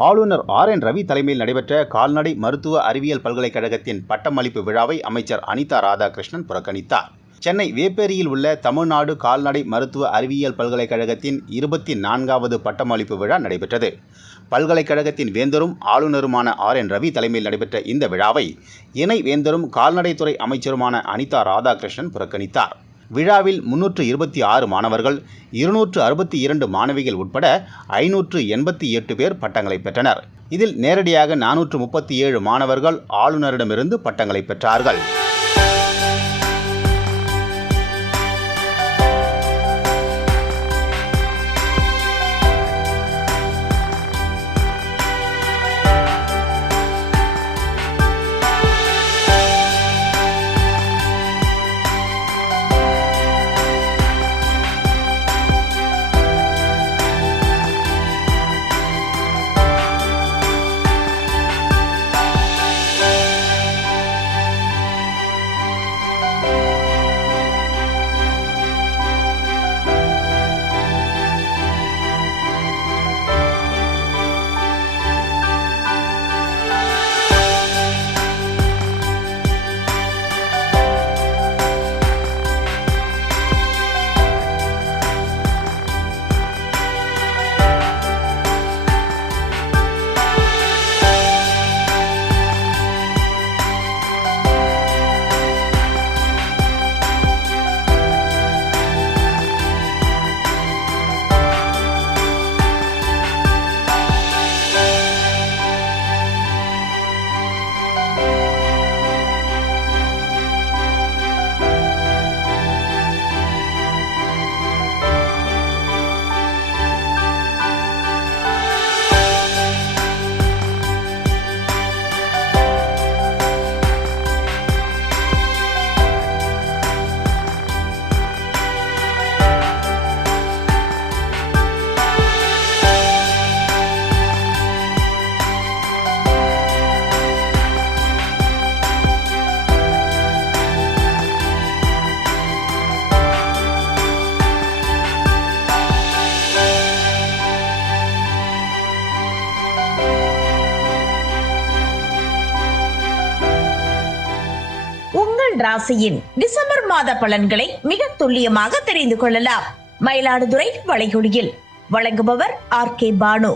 ஆளுநர் RN ரவி தலைமையில் நடைபெற்ற கால்நடை மருத்துவ அறிவியல் பல்கலைக்கழகத்தின் பட்டமளிப்பு விழாவை அமைச்சர் அனிதா ராதாகிருஷ்ணன் புறக்கணித்தார். சென்னை வேப்பேரியில் உள்ள தமிழ்நாடு கால்நடை மருத்துவ அறிவியல் பல்கலைக்கழகத்தின் 24வது பட்டமளிப்பு விழா நடைபெற்றது. பல்கலைக்கழகத்தின் வேந்தரும் ஆளுநருமான RN ரவி தலைமையில் நடைபெற்ற இந்த விழாவை இணை வேந்தரும் கால்நடைத்துறை அமைச்சருமான அனிதா ராதாகிருஷ்ணன் புறக்கணித்தார். விழாவில் 326 மாணவர்கள், 262 மாணவிகள் உட்பட 588 பேர் பட்டங்களை பெற்றனர். இதில் நேரடியாக 437 மாணவர்கள் ஆளுநரிடமிருந்து பட்டங்களை பெற்றார்கள். ராசியின் டிசம்பர் மாத பலன்களை மிக துல்லியமாக தெரிந்து கொள்ளலாம். மயிலாடுதுறை வளைகுடியில் வழங்குபவர் RK பானு.